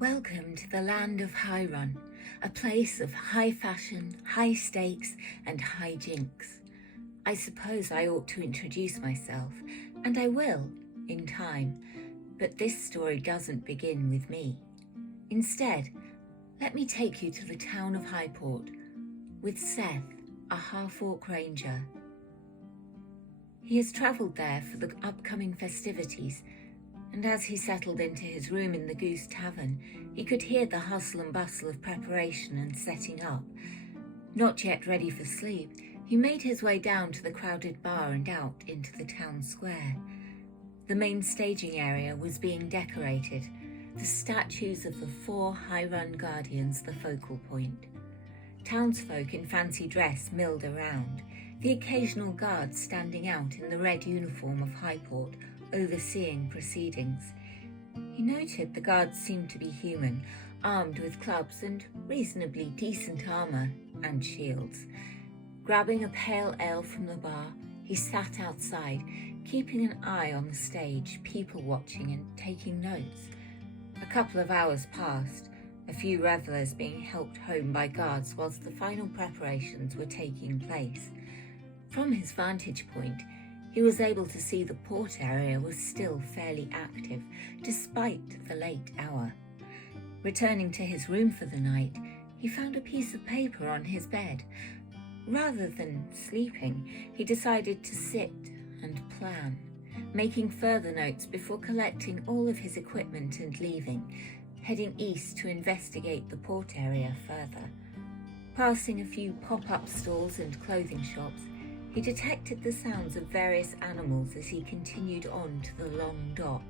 Welcome to the land of Hairun, a place of high fashion, high stakes, and high jinks. I suppose I ought to introduce myself, and I will, in time, but this story doesn't begin with me. Instead, let me take you to the town of Highport, with Seth, a half-orc ranger. He has travelled there for the upcoming festivities, and as he settled into his room in the Goose Tavern, he could hear the hustle and bustle of preparation and setting up. Not yet ready for sleep, he made his way down to the crowded bar and out into the town square. The main staging area was being decorated, the statues of the 4 Hairun Guardians the focal point. Townsfolk in fancy dress milled around, the occasional guard standing out in the red uniform of Highport, overseeing proceedings. He noted the guards seemed to be human, armed with clubs and reasonably decent armour and shields. Grabbing a pale ale from the bar, he sat outside, keeping an eye on the stage, people watching and taking notes. A couple of hours passed, a few revellers being helped home by guards whilst the final preparations were taking place. From his vantage point, he was able to see the port area was still fairly active, despite the late hour. Returning to his room for the night, he found a piece of paper on his bed. Rather than sleeping, he decided to sit and plan, making further notes before collecting all of his equipment and leaving, heading east to investigate the port area further. Passing a few pop-up stalls and clothing shops, he detected the sounds of various animals as he continued on to the long dock,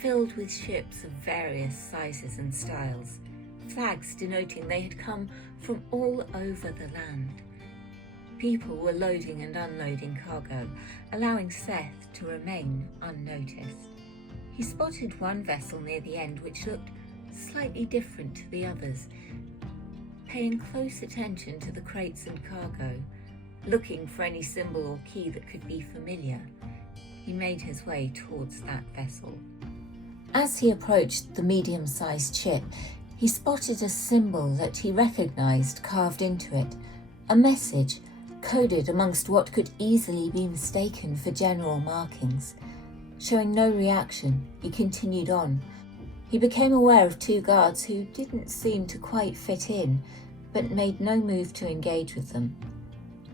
filled with ships of various sizes and styles, flags denoting they had come from all over the land. People were loading and unloading cargo, allowing Seth to remain unnoticed. He spotted one vessel near the end which looked slightly different to the others. Paying close attention to the crates and cargo, looking for any symbol or key that could be familiar, he made his way towards that vessel. As he approached the medium-sized ship, he spotted a symbol that he recognized carved into it, a message coded amongst what could easily be mistaken for general markings. Showing no reaction, he continued on. He became aware of 2 guards who didn't seem to quite fit in, but made no move to engage with them.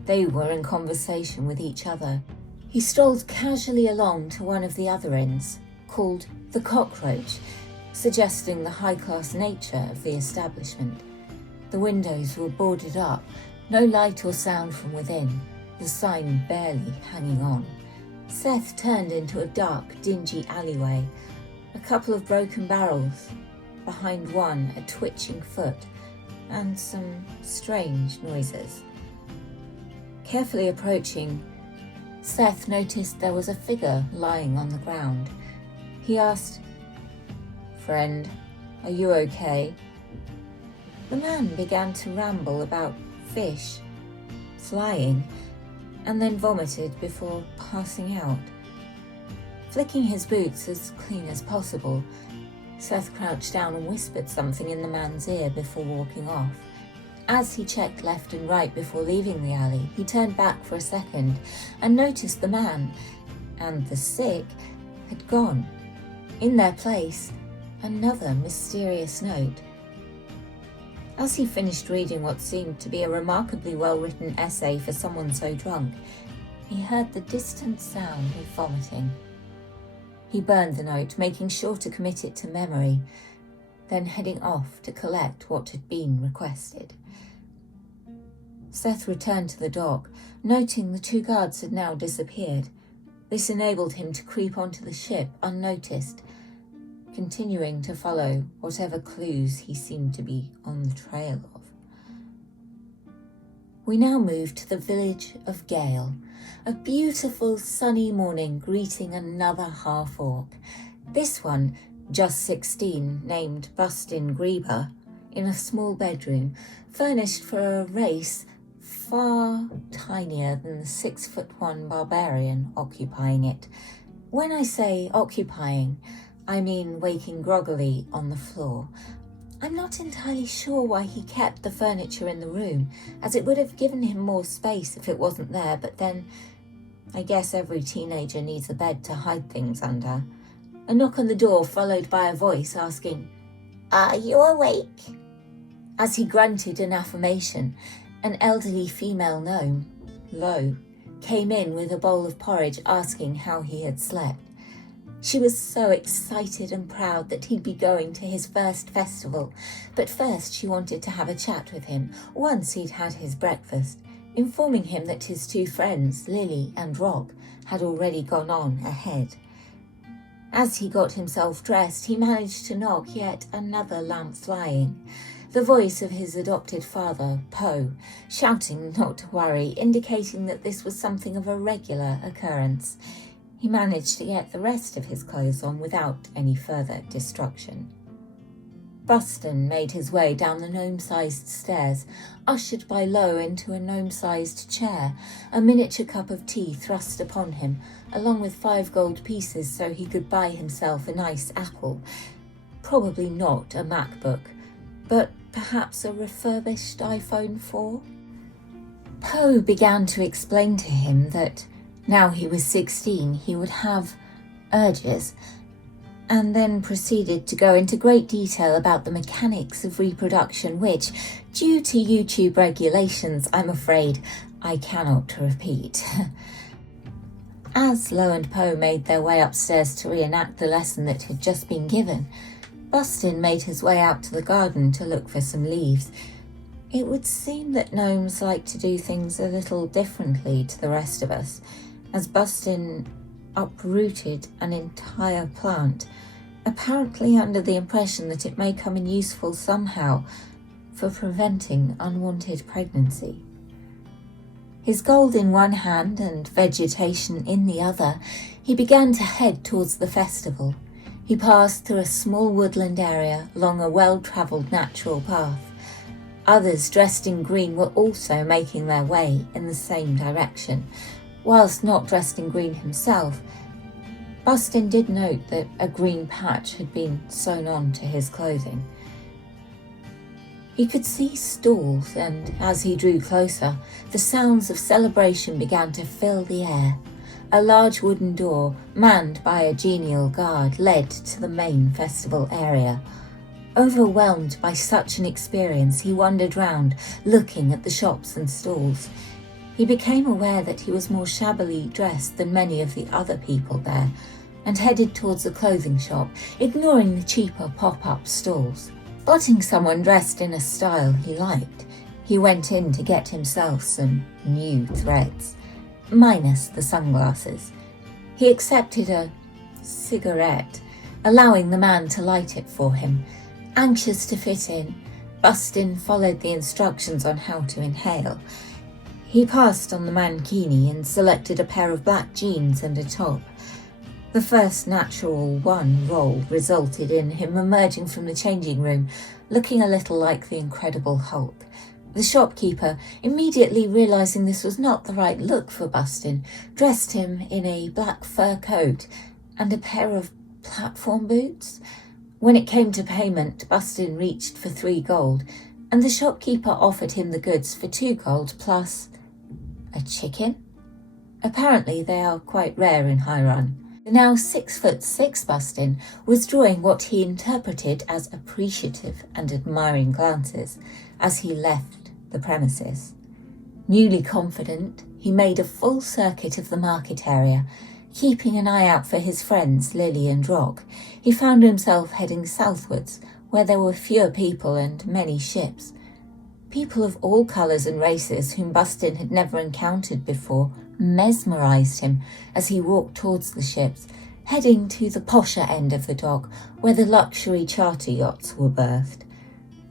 They were in conversation with each other. He strolled casually along to one of the other ends, called the Cockroach, suggesting the high-class nature of the establishment. The windows were boarded up, no light or sound from within, the sign barely hanging on. Seth turned into a dark, dingy alleyway, a couple of broken barrels, behind one a twitching foot, and some strange noises. Carefully approaching, Seth noticed there was a figure lying on the ground. He asked, "Friend, are you okay?" The man began to ramble about fish, flying, and then vomited before passing out. Flicking his boots as clean as possible, Seth crouched down and whispered something in the man's ear before walking off. As he checked left and right before leaving the alley, he turned back for a second and noticed the man and the sick had gone. In their place, another mysterious note. As he finished reading what seemed to be a remarkably well-written essay for someone so drunk, he heard the distant sound of vomiting. He burned the note, making sure to commit it to memory, then heading off to collect what had been requested. Seth returned to the dock, noting the 2 guards had now disappeared. This enabled him to creep onto the ship unnoticed, continuing to follow whatever clues he seemed to be on the trail of. We now moved to the village of Gale, a beautiful sunny morning greeting another half-orc. This one, just 16, named Bustin Grieber, in a small bedroom, furnished for a race far tinier than the 6'1" barbarian occupying it. When I say occupying, I mean waking groggily on the floor. I'm not entirely sure why he kept the furniture in the room, as it would have given him more space if it wasn't there, but then I guess every teenager needs a bed to hide things under. A knock on the door followed by a voice asking, "Are you awake?" As he grunted an affirmation, an elderly female gnome, Lo, came in with a bowl of porridge asking how he had slept. She was so excited and proud that he'd be going to his first festival, but first she wanted to have a chat with him once he'd had his breakfast, informing him that his two friends, Lily and Rob, had already gone on ahead. As he got himself dressed, he managed to knock yet another lamp flying. The voice of his adopted father, Poe, shouting not to worry, indicating that this was something of a regular occurrence. He managed to get the rest of his clothes on without any further destruction. Buston made his way down the gnome-sized stairs, ushered by Lo into a gnome-sized chair, a miniature cup of tea thrust upon him, along with 5 gold pieces so he could buy himself a nice apple. Probably not a MacBook, but perhaps a refurbished iPhone 4? Poe began to explain to him that now he was 16, he would have urges, and then proceeded to go into great detail about the mechanics of reproduction which, due to YouTube regulations, I'm afraid I cannot repeat. As Lo and Poe made their way upstairs to reenact the lesson that had just been given, Bustin made his way out to the garden to look for some leaves. It would seem that gnomes like to do things a little differently to the rest of us, as Bustin uprooted an entire plant, apparently under the impression that it may come in useful somehow for preventing unwanted pregnancy. His gold in one hand and vegetation in the other, he began to head towards the festival. He passed through a small woodland area along a well-travelled natural path. Others dressed in green were also making their way in the same direction. Whilst not dressed in green himself, Bustin did note that a green patch had been sewn on to his clothing. He could see stalls, and as he drew closer, the sounds of celebration began to fill the air. A large wooden door, manned by a genial guard, led to the main festival area. Overwhelmed by such an experience, he wandered round, looking at the shops and stalls. He became aware that he was more shabbily dressed than many of the other people there, and headed towards the clothing shop, ignoring the cheaper pop-up stalls. Spotting someone dressed in a style he liked, he went in to get himself some new threads, minus the sunglasses. He accepted a cigarette, allowing the man to light it for him. Anxious to fit in, Bustin followed the instructions on how to inhale. He passed on the mankini and selected a pair of black jeans and a top. The first natural one roll resulted in him emerging from the changing room, looking a little like the Incredible Hulk. The shopkeeper, immediately realising this was not the right look for Bustin, dressed him in a black fur coat and a pair of platform boots. When it came to payment, Bustin reached for 3 gold, and the shopkeeper offered him the goods for 2 gold plus a chicken? Apparently they are quite rare in Hairun. The now 6'6" Bustin was drawing what he interpreted as appreciative and admiring glances as he left the premises. Newly confident, he made a full circuit of the market area, keeping an eye out for his friends Lily and Rock. He found himself heading southwards, where there were fewer people and many ships. People of all colours and races whom Bustin had never encountered before mesmerised him as he walked towards the ships, heading to the posher end of the dock where the luxury charter yachts were berthed.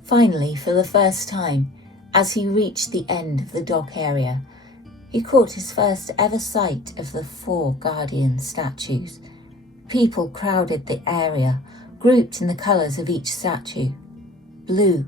Finally, for the first time, as he reached the end of the dock area, he caught his first ever sight of the 4 guardian statues. People crowded the area, grouped in the colours of each statue: blue,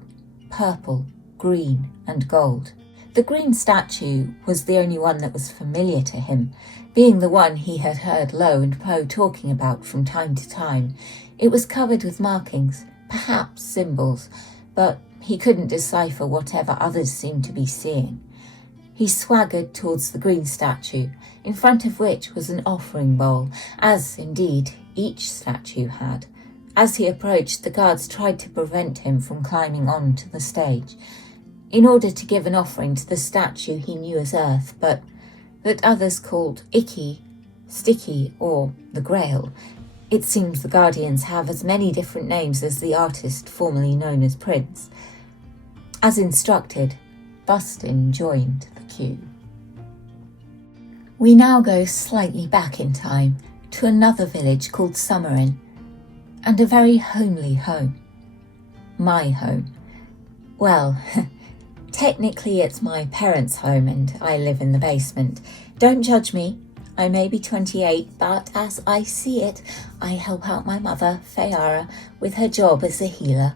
purple, green and gold. The green statue was the only one that was familiar to him, being the one he had heard Lo and Poe talking about from time to time. It was covered with markings, perhaps symbols, but he couldn't decipher whatever others seemed to be seeing. He swaggered towards the green statue, in front of which was an offering bowl, as, indeed, each statue had. As he approached, the guards tried to prevent him from climbing onto the stage, in order to give an offering to the statue he knew as Earth, but that others called Icky, Sticky, or the Grail. It seems the Guardians have as many different names as the artist formerly known as Prince. As instructed, Bustin joined the queue. We now go slightly back in time to another village called Summerin, and a very homely home. My home. Well, technically it's my parents' home and I live in the basement. Don't judge me. I may be 28, but as I see it, I help out my mother, Fayara, with her job as a healer.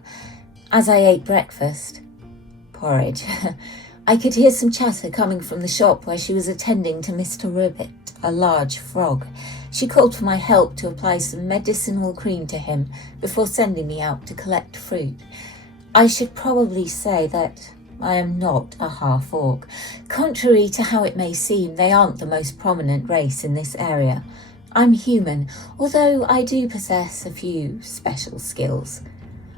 As I ate breakfast, porridge, I could hear some chatter coming from the shop where she was attending to Mr. Ribbit, a large frog. She called for my help to apply some medicinal cream to him before sending me out to collect fruit. I should probably say that I am not a half-orc. Contrary to how it may seem, they aren't the most prominent race in this area. I'm human, although I do possess a few special skills.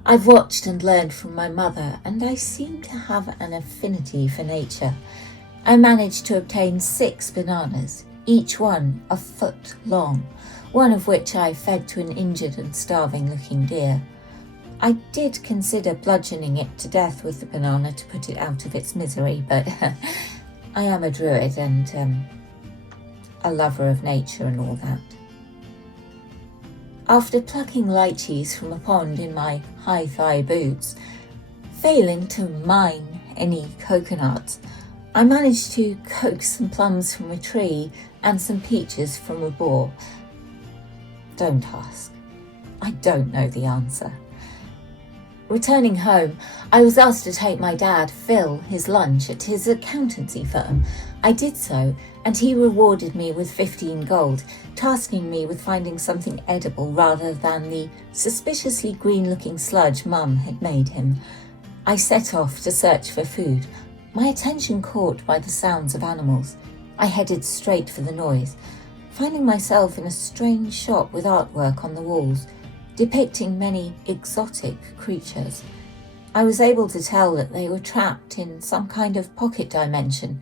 I've watched and learned from my mother, and I seem to have an affinity for nature. I managed to obtain 6 bananas, each one a foot long, one of which I fed to an injured and starving-looking deer. I did consider bludgeoning it to death with the banana to put it out of its misery, but I am a druid and a lover of nature and all that. After plucking lychees from a pond in my high-thigh boots, failing to mine any coconuts, I managed to coax some plums from a tree and some peaches from a boar. Don't ask. I don't know the answer. Returning home, I was asked to take my dad, Phil, his lunch at his accountancy firm. I did so, and he rewarded me with 15 gold, tasking me with finding something edible rather than the suspiciously green-looking sludge Mum had made him. I set off to search for food, my attention caught by the sounds of animals. I headed straight for the noise, finding myself in a strange shop with artwork on the walls, depicting many exotic creatures. I was able to tell that they were trapped in some kind of pocket dimension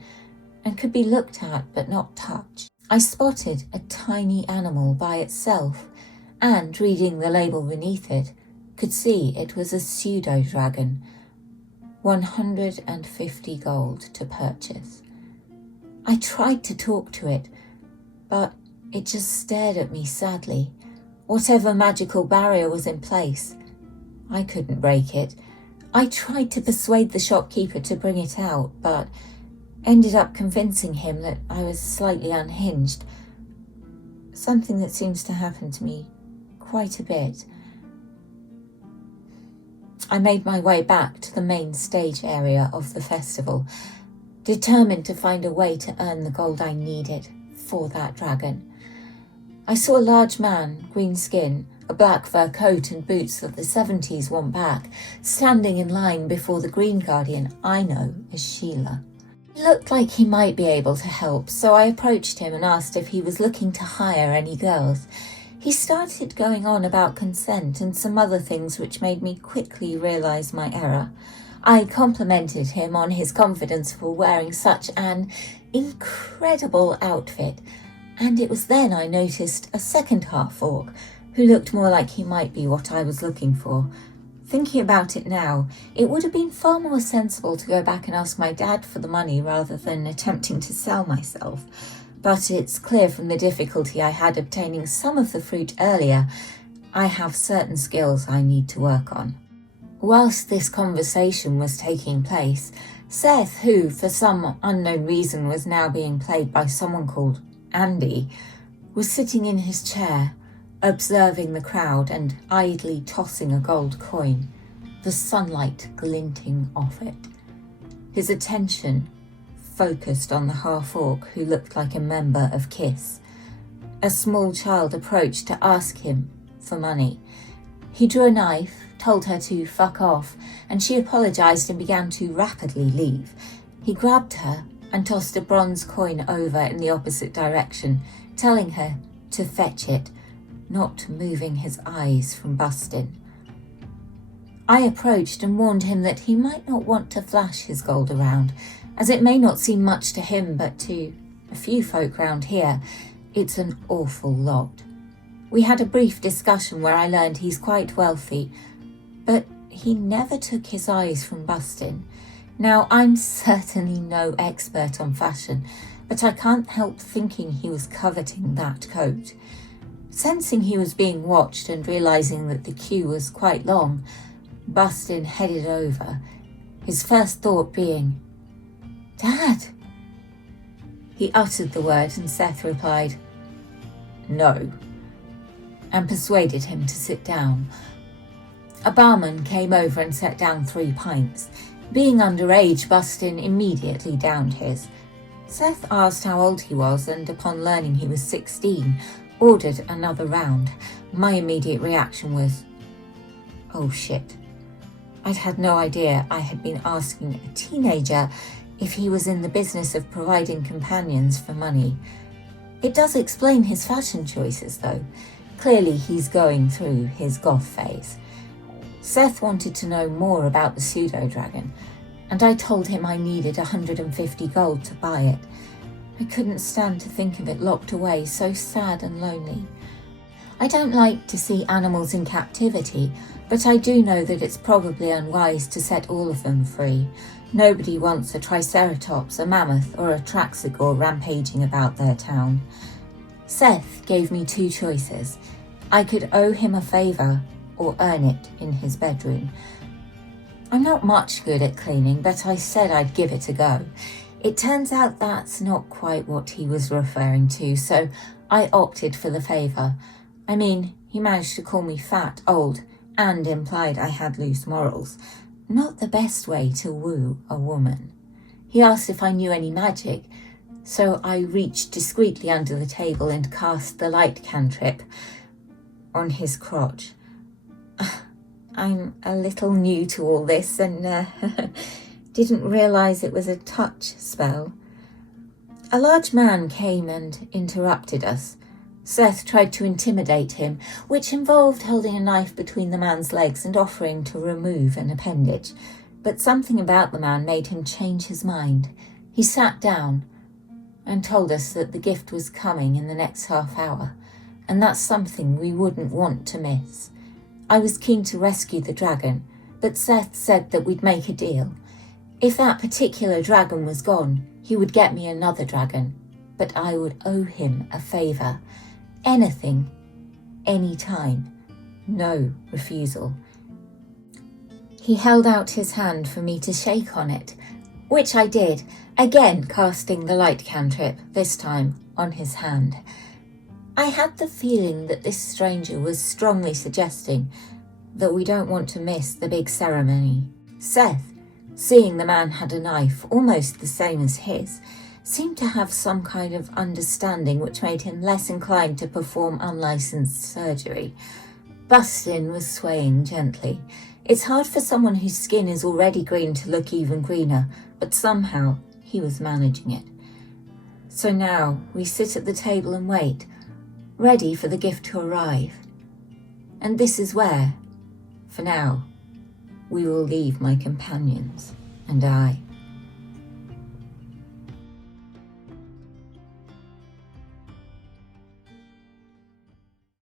and could be looked at but not touched. I spotted a tiny animal by itself and, reading the label beneath it, could see it was a pseudo-dragon. 150 gold to purchase. I tried to talk to it, but it just stared at me sadly. Whatever magical barrier was in place, I couldn't break it. I tried to persuade the shopkeeper to bring it out, but ended up convincing him that I was slightly unhinged. Something that seems to happen to me quite a bit. I made my way back to the main stage area of the festival, determined to find a way to earn the gold I needed for that dragon. I saw a large man, green skin, a black fur coat and boots that the 70s want back, standing in line before the Green Guardian I know as Sheila. He looked like he might be able to help, so I approached him and asked if he was looking to hire any girls. He started going on about consent and some other things which made me quickly realise my error. I complimented him on his confidence for wearing such an incredible outfit, and it was then I noticed a second half-orc who looked more like he might be what I was looking for. Thinking about it now, it would have been far more sensible to go back and ask my dad for the money rather than attempting to sell myself. But it's clear from the difficulty I had obtaining some of the fruit earlier, I have certain skills I need to work on. Whilst this conversation was taking place, Seth, who for some unknown reason was now being played by someone called Andy, was sitting in his chair, observing the crowd and idly tossing a gold coin, the sunlight glinting off it. His attention focused on the half-orc who looked like a member of KISS. A small child approached to ask him for money. He drew a knife, told her to fuck off, and she apologised and began to rapidly leave. He grabbed her and tossed a bronze coin over in the opposite direction, telling her to fetch it, not moving his eyes from Bustin. I approached and warned him that he might not want to flash his gold around, as it may not seem much to him, but to a few folk round here, it's an awful lot. We had a brief discussion where I learned he's quite wealthy, but he never took his eyes from Bustin. Now, I'm certainly no expert on fashion, but I can't help thinking he was coveting that coat. Sensing he was being watched and realising that the queue was quite long, Bustin headed over, his first thought being, "Dad!" He uttered the word and Seth replied, "No," and persuaded him to sit down. A barman came over and set down 3 pints. Being underage, Bustin immediately downed his. Seth asked how old he was and, upon learning he was 16, ordered another round. My immediate reaction was, oh shit. I'd had no idea I had been asking a teenager if he was in the business of providing companions for money. It does explain his fashion choices though. Clearly he's going through his goth phase. Seth wanted to know more about the pseudo-dragon, and I told him I needed 150 gold to buy it. I couldn't stand to think of it locked away, so sad and lonely. I don't like to see animals in captivity, but I do know that it's probably unwise to set all of them free. Nobody wants a triceratops, a mammoth, or a traxigor rampaging about their town. Seth gave me 2 choices. I could owe him a favour or earn it in his bedroom. I'm not much good at cleaning, but I said I'd give it a go. It turns out that's not quite what he was referring to, so I opted for the favour. I mean, he managed to call me fat, old, and implied I had loose morals. Not the best way to woo a woman. He asked if I knew any magic, so I reached discreetly under the table and cast the light cantrip on his crotch. I'm a little new to all this and didn't realise it was a touch spell. A large man came and interrupted us. Seth tried to intimidate him, which involved holding a knife between the man's legs and offering to remove an appendage. But something about the man made him change his mind. He sat down and told us that the gift was coming in the next half hour, and that's something we wouldn't want to miss. I was keen to rescue the dragon, but Seth said that we'd make a deal. If that particular dragon was gone, he would get me another dragon, but I would owe him a favour. Anything, any time, no refusal. He held out his hand for me to shake on it, which I did, again casting the light cantrip, this time on his hand. I had the feeling that this stranger was strongly suggesting that we don't want to miss the big ceremony. Seth, seeing the man had a knife almost the same as his, seemed to have some kind of understanding which made him less inclined to perform unlicensed surgery. Bustin was swaying gently. It's hard for someone whose skin is already green to look even greener, but somehow he was managing it. So now we sit at the table and wait, ready for the gift to arrive. And this is where, for now, we will leave my companions and I.